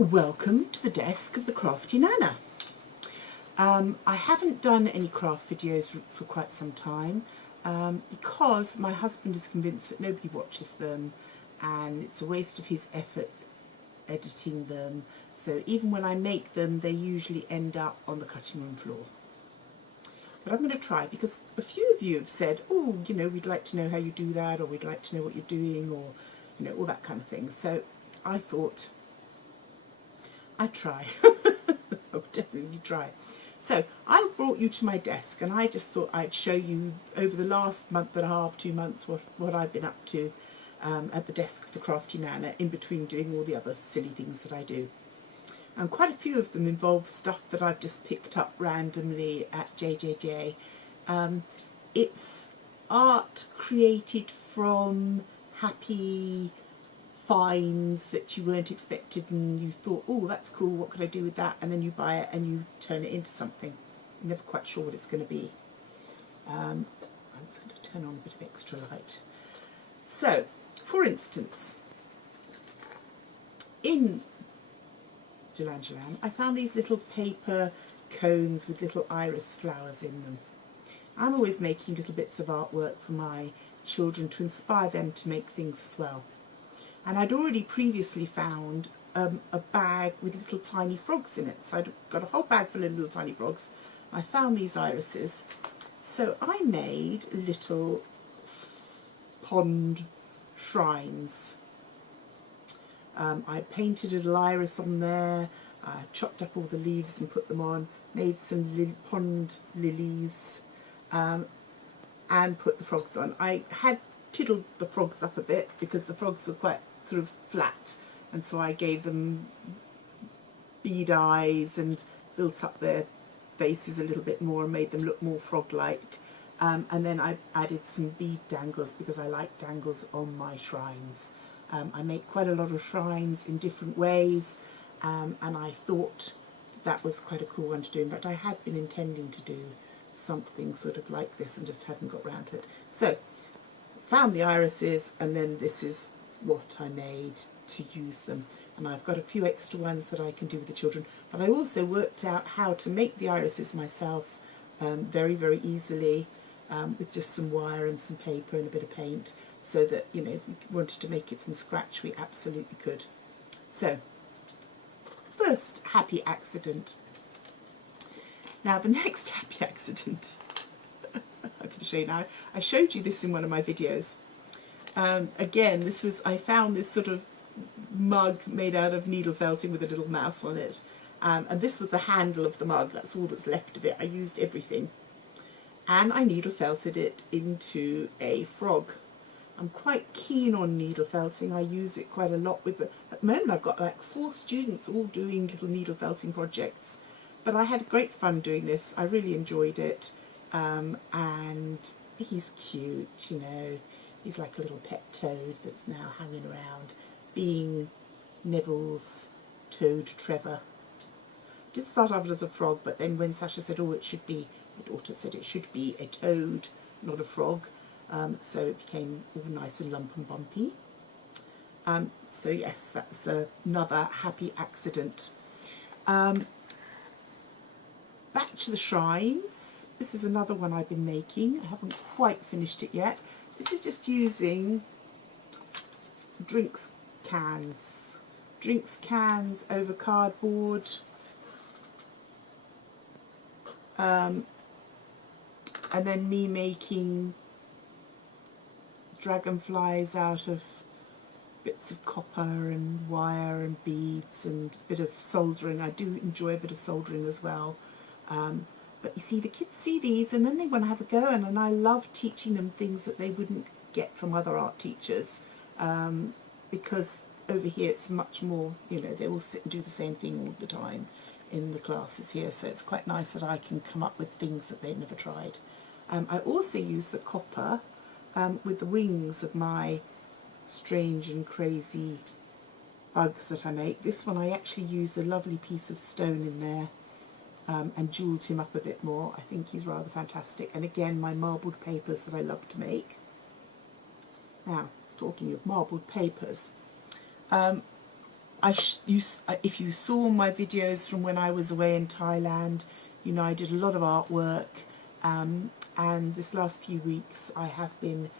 Welcome to the desk of the Crafty Nana. I haven't done any craft videos for quite some time because my husband is convinced that nobody watches them and it's a waste of his effort editing them. So even when I make them, they usually end up on the cutting room floor. But I'm going to try because a few of you have said, oh, you know, we'd like to know how you do that, or we'd like to know what you're doing, or, you know, all that kind of thing. So I thought I'd try. I would definitely try. So I brought you to my desk and I just thought I'd show you over the last month and a half, 2 months, what I've been up to at the desk of the Crafty Nana, in between doing all the other silly things that I do. And quite a few of them involve stuff that I've just picked up randomly at JJJ. It's art created from happy finds that you weren't expected, and you thought, oh, that's cool, what could I do with that? And then you buy it and you turn it into something. You're never quite sure what it's going to be. I'm just going to turn on a bit of extra light. So, for instance, in Jalan Jalan, I found these little paper cones with little iris flowers in them. I'm always making little bits of artwork for my children to inspire them to make things as well. And I'd already previously found a bag with little tiny frogs in it. So I'd got a whole bag full of little tiny frogs. I found these irises. So I made little pond shrines. I painted a little iris on there, chopped up all the leaves and put them on, made some pond lilies, and put the frogs on. I had tiddled the frogs up a bit because the frogs were quite sort of flat, and so I gave them bead eyes and built up their faces a little bit more and made them look more frog-like. And then I added some bead dangles because I like dangles on my shrines. I make quite a lot of shrines in different ways, and I thought that was quite a cool one to do. In fact, I had been intending to do something sort of like this and just hadn't got round to it. So, found the irises, and then this is what I made to use them. And I've got a few extra ones that I can do with the children, but I also worked out how to make the irises myself very, very easily with just some wire and some paper and a bit of paint, so that, you know, if we wanted to make it from scratch, we absolutely could. So, first happy accident. Now the next happy accident, I can show you now. I showed you this in one of my videos. Again, this was, I found this sort of mug made out of needle felting with a little mouse on it. And this was the handle of the mug, that's all that's left of it. I used everything. And I needle felted it into a frog. I'm quite keen on needle felting. I use it quite a lot with at the moment I've got like 4 students all doing little needle felting projects. But I had great fun doing this. I really enjoyed it. And he's cute, you know. He's like a little pet toad that's now hanging around, being Neville's toad Trevor. Did start off as a frog, but then when Sasha said, oh, it should be, my daughter said it should be a toad, not a frog. So it became all nice and lump and bumpy. So yes, that's another happy accident. Back to the shrines. This is another one I've been making. I haven't quite finished it yet. This is just using drinks cans over cardboard. And then me making dragonflies out of bits of copper and wire and beads and a bit of soldering. I do enjoy a bit of soldering as well. But you see, the kids see these and then they want to have a go, and I love teaching them things that they wouldn't get from other art teachers, because over here it's much more, you know, they all sit and do the same thing all the time in the classes here, so it's quite nice that I can come up with things that they've never tried. I also use the copper with the wings of my strange and crazy bugs that I make. This one I actually use a lovely piece of stone in there and jewelled him up a bit more. I think he's rather fantastic. And again, my marbled papers that I love to make. Now, talking of marbled papers, if you saw my videos from when I was away in Thailand, you know I did a lot of artwork, and this last few weeks I have been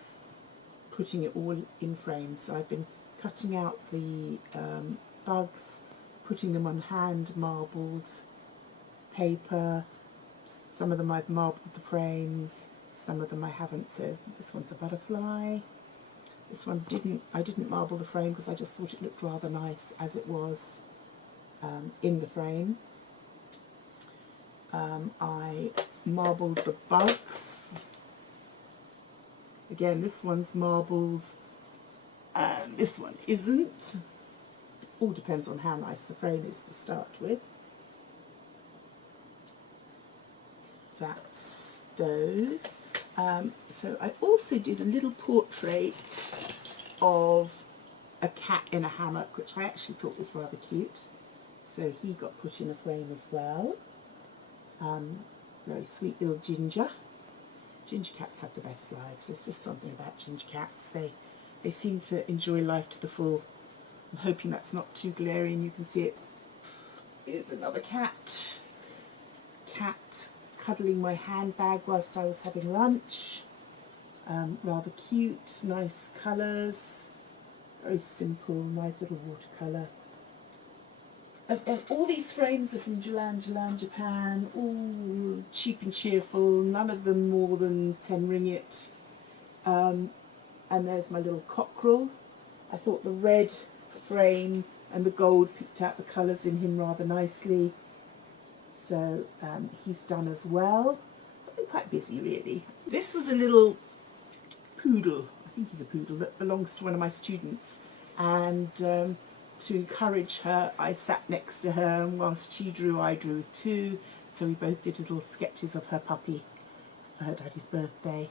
putting it all in frames. So I've been cutting out the bugs, putting them on hand marbled paper. Some of them I've marbled the frames, some of them I haven't. So this one's a butterfly. This one I didn't marble the frame because I just thought it looked rather nice as it was in the frame. I marbled the bugs. Again, this one's marbled and this one isn't. All depends on how nice the frame is to start with. That's those. So I also did a little portrait of a cat in a hammock, which I actually thought was rather cute. So he got put in a frame as well. Very sweet little ginger. Ginger cats have the best lives. There's just something about ginger cats. They seem to enjoy life to the full. I'm hoping that's not too glary and you can see it. Here's another cat. Cat cuddling my handbag whilst I was having lunch. Rather cute, nice colours. Very simple, nice little watercolour. And all these frames are from Jalan, Japan, all cheap and cheerful, none of them more than 10 ringgit. And there's my little cockerel. I thought the red frame and the gold picked out the colours in him rather nicely. So he's done as well. So I've been quite busy really. This was a little poodle, I think he's a poodle, that belongs to one of my students. And to encourage her, I sat next to her, and whilst she drew, I drew too. So we both did little sketches of her puppy for her daddy's birthday.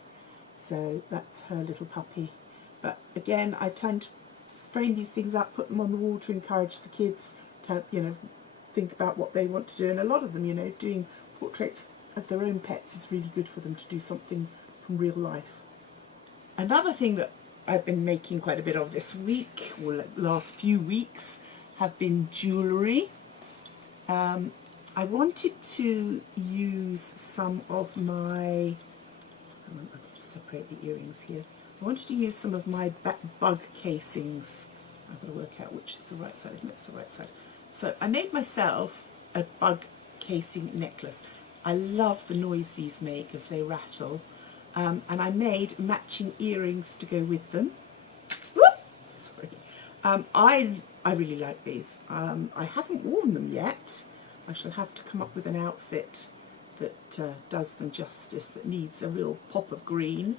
So that's her little puppy. But again, I tend to frame these things up, put them on the wall to encourage the kids to, you know, think about what they want to do. And a lot of them, you know, doing portraits of their own pets is really good for them to do something from real life. Another thing that I've been making quite a bit of this week, or last few weeks, have been jewellery. I wanted to use some of my, I'll just separate the earrings here. I wanted to use some of my bug casings. I've got to work out which is the right side, and it's the right side. So I made myself a bug casing necklace. I love the noise these make as they rattle. And I made matching earrings to go with them. Whoop! Sorry. I really like these. I haven't worn them yet. I shall have to come up with an outfit that does them justice, that needs a real pop of green.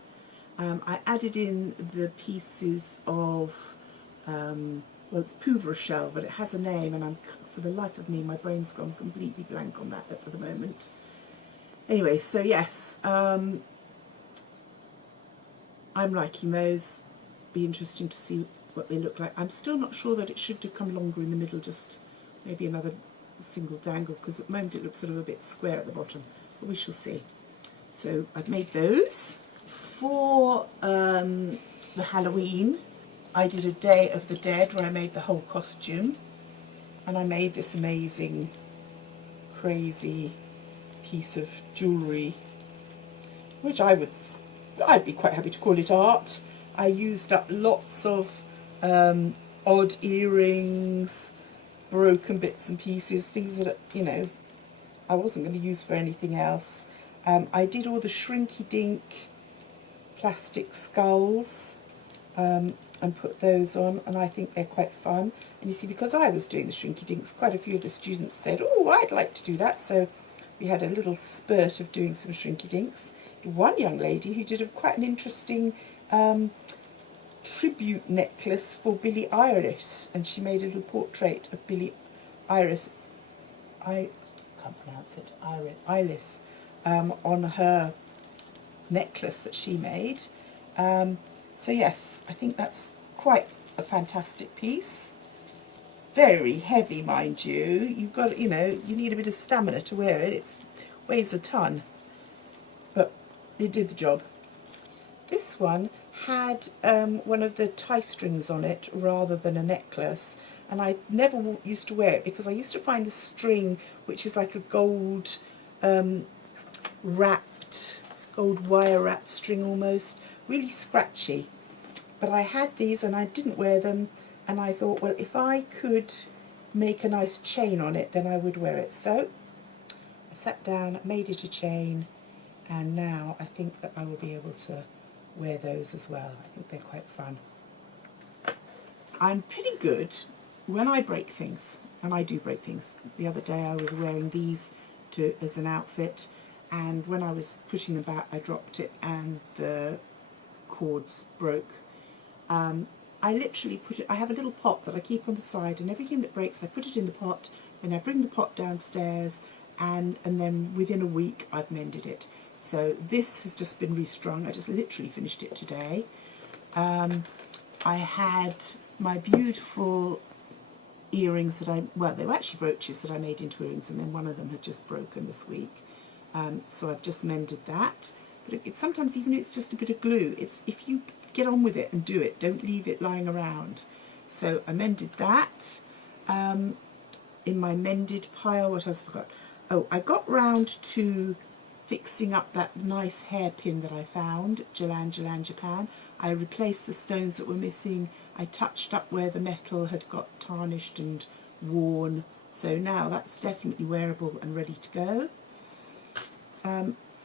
I added in the pieces of, well, it's Pouvre shell, but it has a name, and for the life of me, my brain's gone completely blank on that for the moment. Anyway, so yes, I'm liking those. Be interesting to see what they look like. I'm still not sure that it should have come longer in the middle, just maybe another single dangle, because at the moment it looks sort of a bit square at the bottom, but we shall see. So I've made those. For the Halloween, I did a Day of the Dead where I made the whole costume, and I made this amazing, crazy piece of jewellery, which I'd be quite happy to call it art. I used up lots of odd earrings, broken bits and pieces, things that, you know, I wasn't going to use for anything else. I did all the shrinky-dink plastic skulls and put those on, and I think they're quite fun. And you see, because I was doing the shrinky-dinks, quite a few of the students said, oh, I'd like to do that. So we had a little spurt of doing some shrinky-dinks. One young lady who did quite an interesting tribute necklace for Billie Eilish, and she made a little portrait of Billie Eilish, I can't pronounce it, Eilish, on her necklace that she made. So yes, I think that's quite a fantastic piece. Very heavy, mind you. You've got, you know, you need a bit of stamina to wear it. It weighs a ton, but it did the job. This one had one of the tie strings on it rather than a necklace, and I never used to wear it because I used to find the string, which is like a gold wrapped, gold wire wrapped string almost, really scratchy. But I had these and I didn't wear them, and I thought, well, if I could make a nice chain on it, then I would wear it. So I sat down, made it a chain, and now I think that I will be able to wear those as well. I think they're quite fun. I'm pretty good when I break things, and I do break things. The other day I was wearing these as an outfit, and when I was pushing them back I dropped it and the cords broke. I literally put it, I have a little pot that I keep on the side, and everything that breaks I put it in the pot, and I bring the pot downstairs, and then within a week I've mended it. So this has just been restrung. I just literally finished it today. I had my beautiful earrings that well, they were actually brooches that I made into earrings, and then one of them had just broken this week. So I've just mended that. But sometimes even it's just a bit of glue. It's if you get on with it and do it, don't leave it lying around. So I mended that. In my mended pile, what else have I got? Oh, I got round to fixing up that nice hairpin that I found at Jalan Japan. I replaced the stones that were missing. I touched up where the metal had got tarnished and worn. So now that's definitely wearable and ready to go.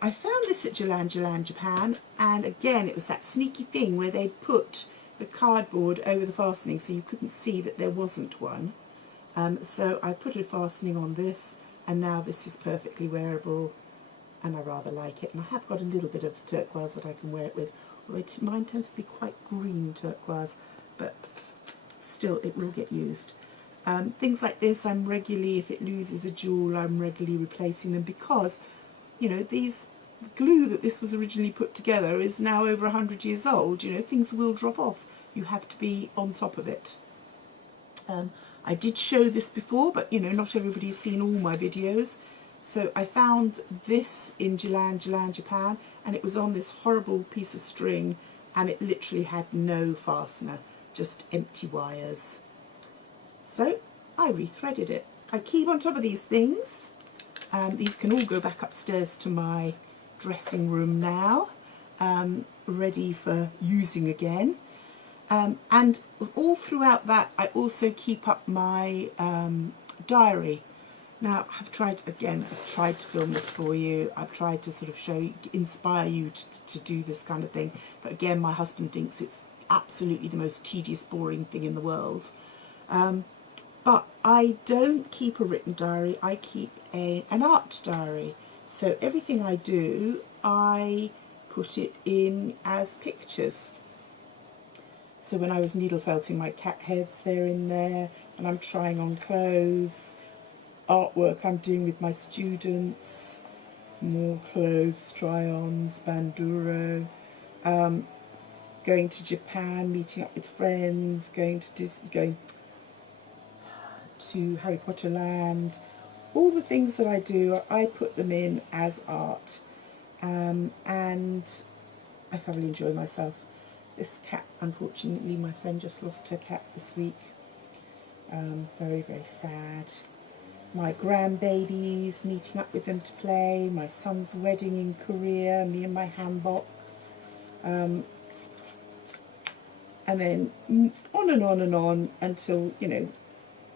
I found this at Jalan Japan, and again it was that sneaky thing where they put the cardboard over the fastening so you couldn't see that there wasn't one. So I put a fastening on this, and now this is perfectly wearable, and I rather like it. And I have got a little bit of turquoise that I can wear it with, although mine tends to be quite green turquoise, but still it will get used. Things like this, I'm regularly, if it loses a jewel, I'm regularly replacing them, because, you know, these glue that this was originally put together is now over 100 years old. You know, things will drop off. You have to be on top of it. I did show this before, but you know, not everybody's seen all my videos. So I found this in Jalan Japan, and it was on this horrible piece of string, and it literally had no fastener, just empty wires. So I rethreaded it. I keep on top of these things. These can all go back upstairs to my dressing room now, ready for using again. And all throughout that, I also keep up my diary. Now, I've tried to film this for you. I've tried to sort of inspire you to do this kind of thing. But again, my husband thinks it's absolutely the most tedious, boring thing in the world. But I don't keep a written diary. I keep an art diary. So everything I do, I put it in as pictures. So when I was needle felting my cat heads, they're in there, and I'm trying on clothes, artwork I'm doing with my students, more clothes, try-ons, banduro, going to Japan, meeting up with friends, going to Harry Potter Land. All the things that I do, I put them in as art, and I thoroughly enjoy myself. This cat, unfortunately, my friend just lost her cat this week. Very, very sad. My grandbabies, meeting up with them to play. My son's wedding in Korea, me and my hanbok. And then on and on until, you know,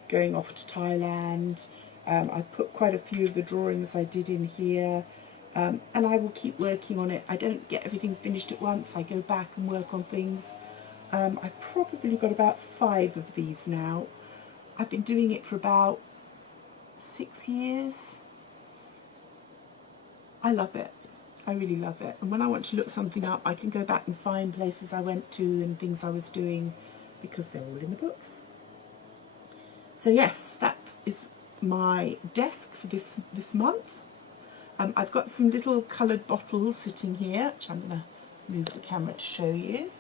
going off to Thailand. I put quite a few of the drawings I did in here. And I will keep working on it. I don't get everything finished at once. I go back and work on things. I've probably got about 5 of these now. I've been doing it for about 6 years. I love it. I really love it. And when I want to look something up, I can go back and find places I went to and things I was doing, because they're all in the books. So yes, that is my desk for this month. I've got some little coloured bottles sitting here, which I'm going to move the camera to show you,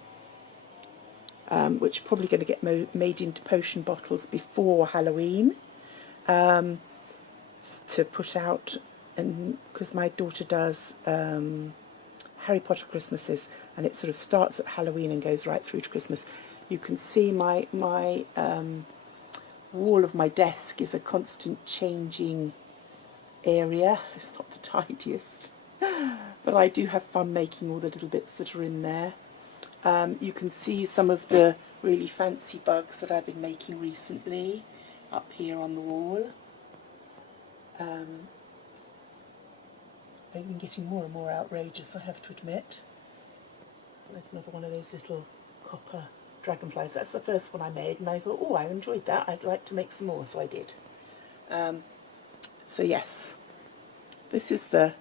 which are probably going to get made into potion bottles before Halloween, to put out, and because my daughter does Harry Potter Christmases, and it sort of starts at Halloween and goes right through to Christmas. You can see my wall of my desk is a constant changing area. It's not the tidiest, but I do have fun making all the little bits that are in there. You can see some of the really fancy bugs that I've been making recently up here on the wall. They've been getting more and more outrageous, I have to admit. There's another one of those little copper dragonflies. That's the first one I made, and I thought, oh, I enjoyed that. I'd like to make some more, so I did. So yes, this is the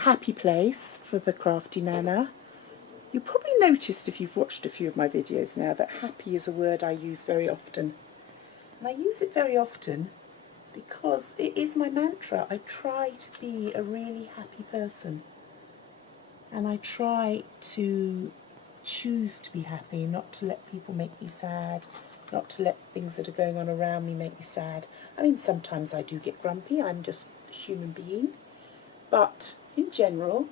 happy place for the Crafty Nana. You probably noticed, if you've watched a few of my videos now, that happy is a word I use very often. And I use it very often because it is my mantra. I try to be a really happy person. And I try to choose to be happy, not to let people make me sad, not to let things that are going on around me make me sad. I mean, sometimes I do get grumpy. I'm just a human being. But in general,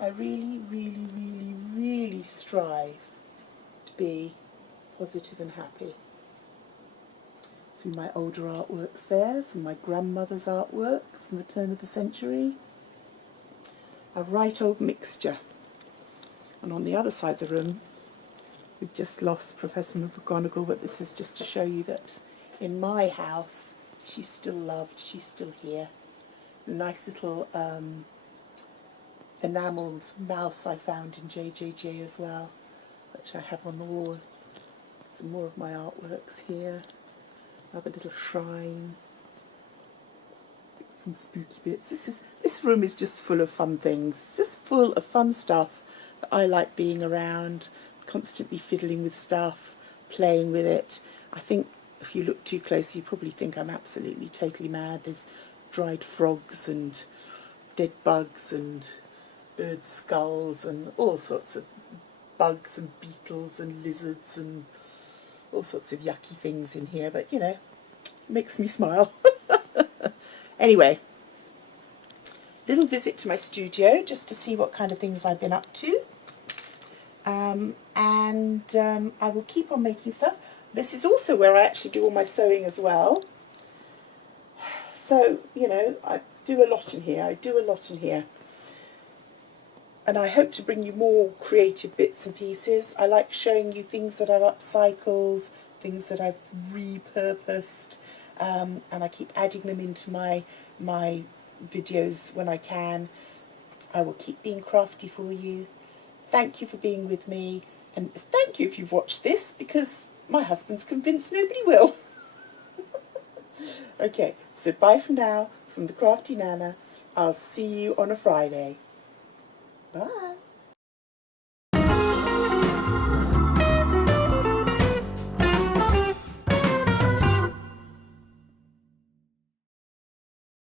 I really, really, really, really strive to be positive and happy. Some of my older artworks there, some of my grandmother's artworks from the turn of the century. A right old mixture. And on the other side of the room, we've just lost Professor McGonagall, but this is just to show you that in my house, she's still loved, she's still here. The nice little enamelled mouse I found in JJJ as well, which I have on the wall. Some more of my artworks here. Another little shrine. Some spooky bits. This room is just full of fun things. It's just full of fun stuff that I like being around, constantly fiddling with stuff, playing with it. I think if you look too close, you probably think I'm absolutely, totally mad. There's dried frogs and dead bugs and bird skulls and all sorts of bugs and beetles and lizards and all sorts of yucky things in here, but you know, it makes me smile. Anyway, little visit to my studio just to see what kind of things I've been up to. I will keep on making stuff. This is also where I actually do all my sewing as well. So, you know, I do a lot in here. And I hope to bring you more creative bits and pieces. I like showing you things that I've upcycled, things that I've repurposed, and I keep adding them into my videos when I can. I will keep being crafty for you. Thank you for being with me, and thank you if you've watched this, because my husband's convinced nobody will. Okay, so bye for now from the Crafty Nana. I'll see you on a Friday. Bye.